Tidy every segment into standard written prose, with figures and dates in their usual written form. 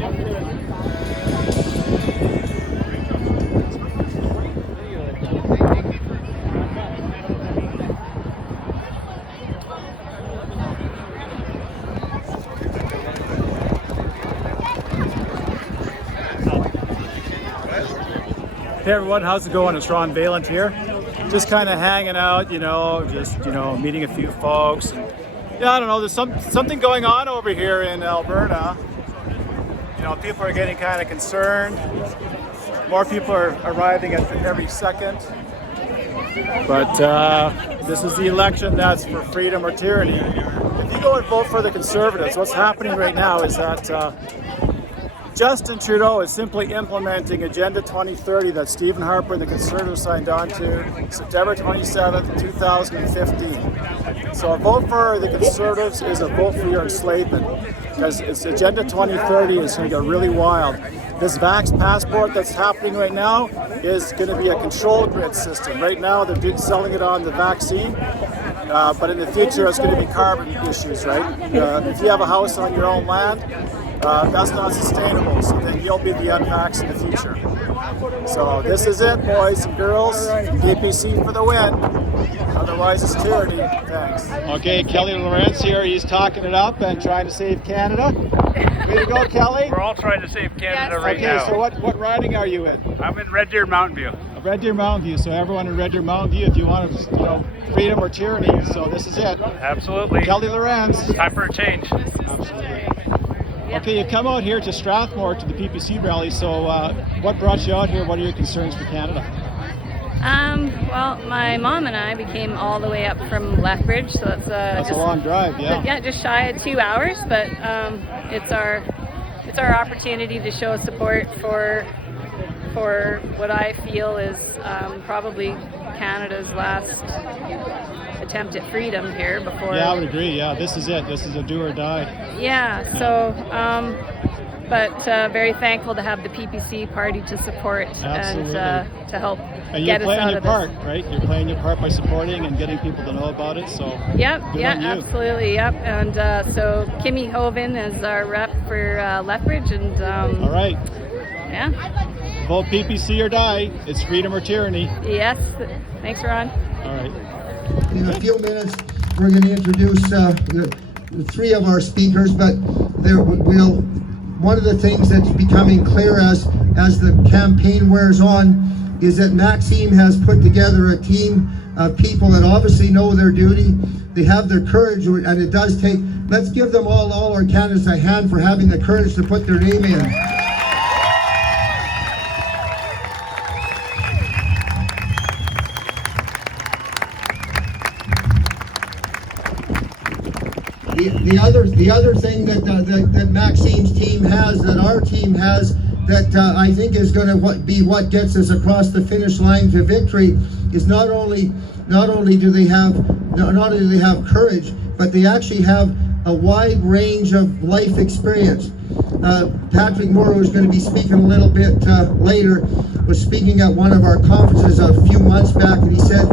Hey everyone, how's it going? It's Ron Vaillant here. Just kind of hanging out, meeting a few folks. And, I don't know, there's something going on over here in Alberta. People are getting kind of concerned. More people are arriving at every second. But this is the election that's for freedom or tyranny. If you go and vote for the Conservatives, what's happening right now is that Justin Trudeau is simply implementing Agenda 2030 that Stephen Harper and the Conservatives signed on to September 27th, 2015. So a vote for the Conservatives is a vote for your enslavement, because it's Agenda 2030 is going to get really wild. This Vax passport that's happening right now is going to be a control grid system. Right now they're selling it on the vaccine, but in the future it's going to be carbon issues, right? If you have a house on your own land, that's not sustainable, so then you'll be the unvaxxed in the future. So this is it, boys and girls. PPC for the win. Otherwise it's tyranny. Thanks. Okay, Kelly Lawrence here. He's talking it up and trying to save Canada. Way to go, Kelly. We're all trying to save Canada right now. Okay, so what riding are you in? I'm in Red Deer Mountain View. Red Deer Mountain View. So everyone in Red Deer Mountain View, if you want freedom or tyranny, so this is it. Absolutely. Kelly Lawrence. Time for a change. Absolutely. Okay, you come out here to Strathmore to the PPC rally, so what brought you out here? What are your concerns for Canada? Well, my mom and I became all the way up from Lethbridge, so that's a long drive, yeah. Yeah, just shy of 2 hours, but it's our opportunity to show support for what I feel is probably Canada's last attempt at freedom here before. Yeah, I would agree. Yeah, this is it. This is a do or die. Yeah. So, but very thankful to have the PPC party to support. Absolutely. And to help and get us out you're playing your of part, this. right? You're playing your part by supporting and getting people to know about it. So. Yep. Good Yeah. on you. Absolutely. Yep. And so Kimmy Hoven is our rep for Lethbridge, and. All right. Yeah. Vote PPC or die. It's freedom or tyranny. Yes. Thanks, Ron. All right. In a few minutes, we're going to introduce three of our speakers, but one of the things that's becoming clear as the campaign wears on is that Maxime has put together a team of people that obviously know their duty. They have their courage, and it does take. Let's give them all our candidates a hand for having the courage to put their name in. The other thing that Maxime's team has, that our team has, that I think is going to be what gets us across the finish line to victory, is not only do they have courage, but they actually have a wide range of life experience. Patrick Moore, who's going to be speaking a little bit later, was speaking at one of our conferences a few months back, and he said,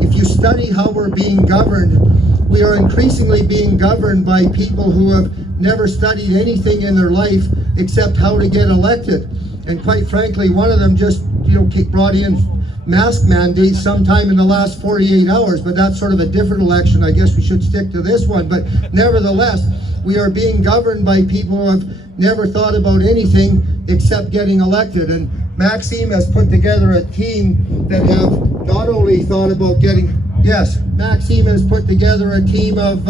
if you study how we're being governed, we are increasingly being governed by people who have never studied anything in their life except how to get elected. And quite frankly, one of them just brought in mask mandates sometime in the last 48 hours, but that's sort of a different election. I guess we should stick to this one. But nevertheless, we are being governed by people who have never thought about anything except getting elected. And Maxime has put together a team that have not only thought about getting. Yes, Maxime has put together a team of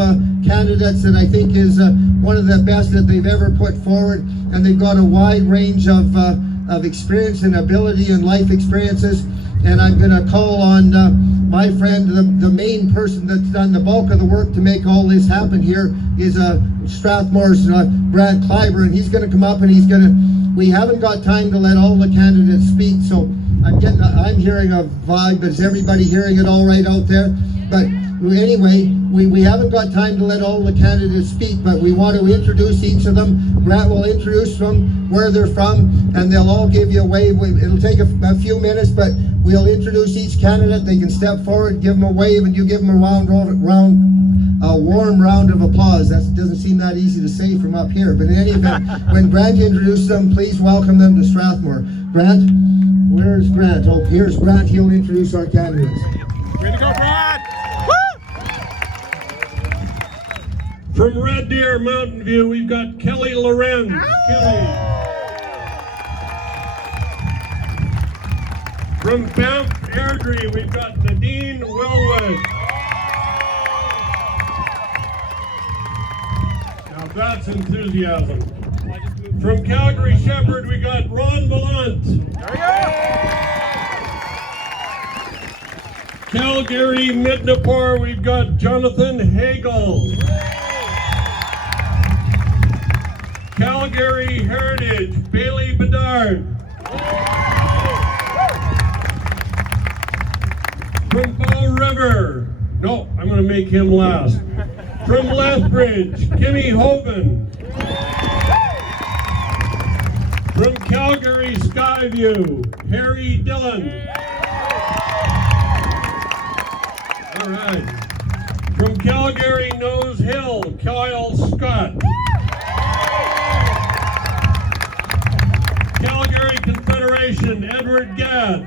candidates that I think is one of the best that they've ever put forward, and they've got a wide range of experience and ability and life experiences. And I'm going to call on my friend, the main person that's done the bulk of the work to make all this happen here is Strathmore's Brad Kleiber, and he's going to come up and we haven't got time to let all the candidates speak, so I'm hearing a vibe, but is everybody hearing it all right out there? But anyway, we haven't got time to let all the candidates speak, but we want to introduce each of them. Grant will introduce them, where they're from, and they'll all give you a wave. It'll take a few minutes, but we'll introduce each candidate. They can step forward, give them a wave, and you give them a round a warm round of applause. That doesn't seem that easy to say from up here, but in any event, when Grant introduces them, please welcome them to Strathmore. Grant, where's Grant? Oh, here's Grant. He'll introduce our candidates. Way to go, Brad! From Red Deer, Mountain View, we've got Kelly Lorenz. Kelly. From Banff, Airdrie, we've got Nadine Willwood. Now that's enthusiasm. From Calgary Shepherd, we got Ron Vaillant. There we go! Calgary Midnapore, we've got Jonathan Hagel. Calgary Heritage, Bailey Bedard. From Bow River, no, I'm going to make him last. From Lethbridge, Kimmy Hoven. From Calgary Skyview, Harry Dillon. All right. From Calgary Nose Hill, Kyle Scott. Calgary Confederation, Edward Gadd.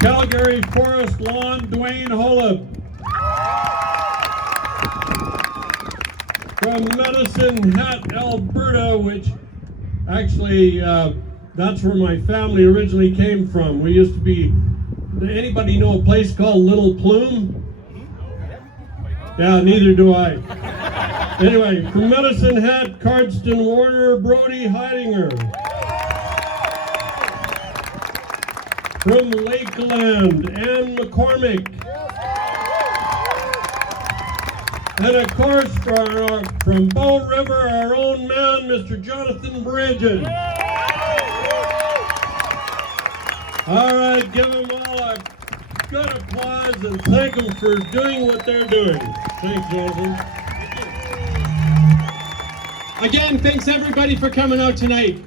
Calgary Forest Lawn, Dwayne Holub. From Medicine Hat, Alberta, which actually, that's where my family originally came from. We used to be, anybody know a place called Little Plume? Yeah, neither do I. Anyway, from Medicine Hat, Cardston Warner, Brody Heidinger. From Lakeland, Ann McCormick. And of course, from Bow River, our own man, Mr. Jonathan Bridges. All right, give them all a good applause and thank them for doing what they're doing. Thanks, Jonathan. Again, thanks everybody for coming out tonight.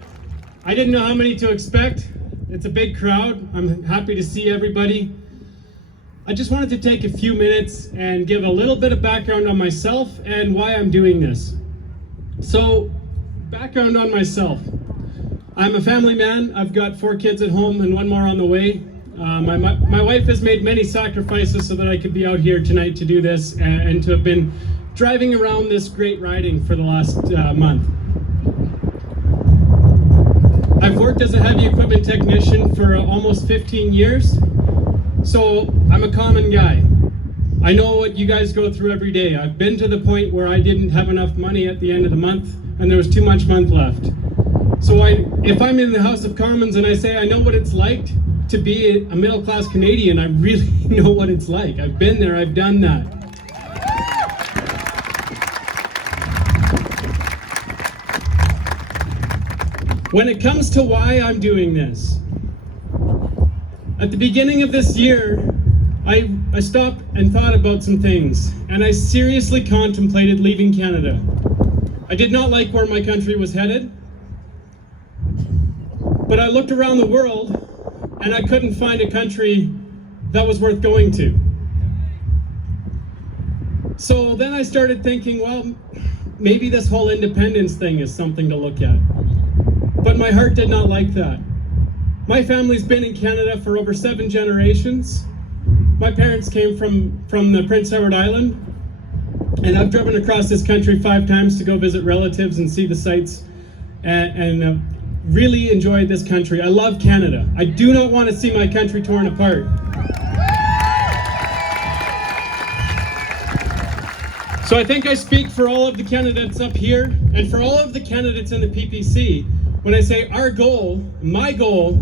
I didn't know how many to expect. It's a big crowd. I'm happy to see everybody. I just wanted to take a few minutes and give a little bit of background on myself and why I'm doing this. So, background on myself. I'm a family man. I've got 4 kids at home and 1 more on the way. My wife has made many sacrifices so that I could be out here tonight to do this and to have been driving around this great riding for the last month. I've worked as a heavy equipment technician for almost 15 years, so I'm a common guy. I know what you guys go through every day. I've been to the point where I didn't have enough money at the end of the month and there was too much month left. So if I'm in the House of Commons and I say I know what it's like to be a middle-class Canadian, I really know what it's like. I've been there, I've done that. When it comes to why I'm doing this, at the beginning of this year, I stopped and thought about some things, and I seriously contemplated leaving Canada. I did not like where my country was headed, but I looked around the world and I couldn't find a country that was worth going to. So then I started thinking, well, maybe this whole independence thing is something to look at. But my heart did not like that. My family's been in Canada for over 7 generations. My parents came from the Prince Edward Island, and I've driven across this country 5 times to go visit relatives and see the sights, and really enjoyed this country. I love Canada. I do not want to see my country torn apart. So I think I speak for all of the candidates up here, and for all of the candidates in the PPC, when I say our goal, my goal,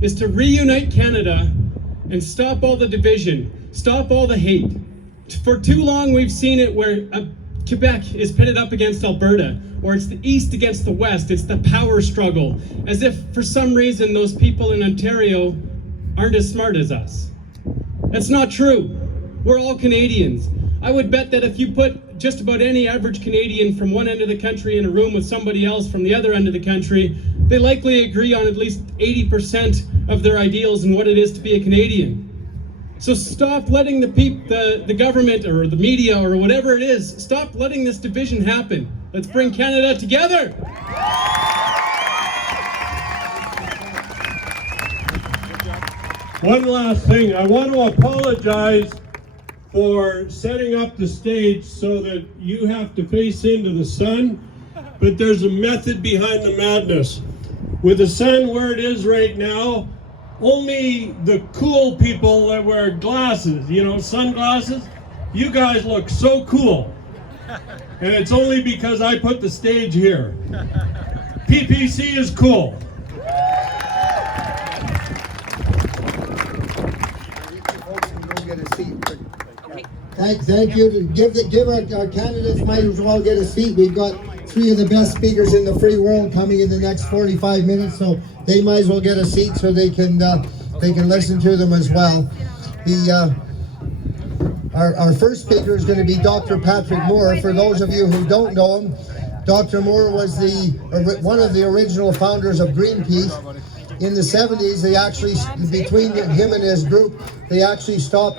is to reunite Canada and stop all the division, stop all the hate. For too long we've seen it where Quebec is pitted up against Alberta, or it's the East against the West, it's the power struggle, as if for some reason those people in Ontario aren't as smart as us. That's not true. We're all Canadians. I would bet that if you put just about any average Canadian from one end of the country in a room with somebody else from the other end of the country, they likely agree on at least 80% of their ideals and what it is to be a Canadian. So stop letting the government or the media or whatever it is, stop letting this division happen. Let's bring Canada together. One last thing, I want to apologize for setting up the stage so that you have to face into the sun, but there's a method behind the madness. With the sun where it is right now, only the cool people that wear glasses, you know, sunglasses, you guys look so cool. And it's only because I put the stage here. PPC is cool. Get a seat. Thank you. Give our candidates might as well get a seat. We've got 3 of the best speakers in the free world coming in the next 45 minutes, so they might as well get a seat so they can listen to them as well. Our first speaker is going to be Dr. Patrick Moore. For those of you who don't know him, Dr. Moore was one of the original founders of Greenpeace. In the 70s, they actually, between him and his group, they actually stopped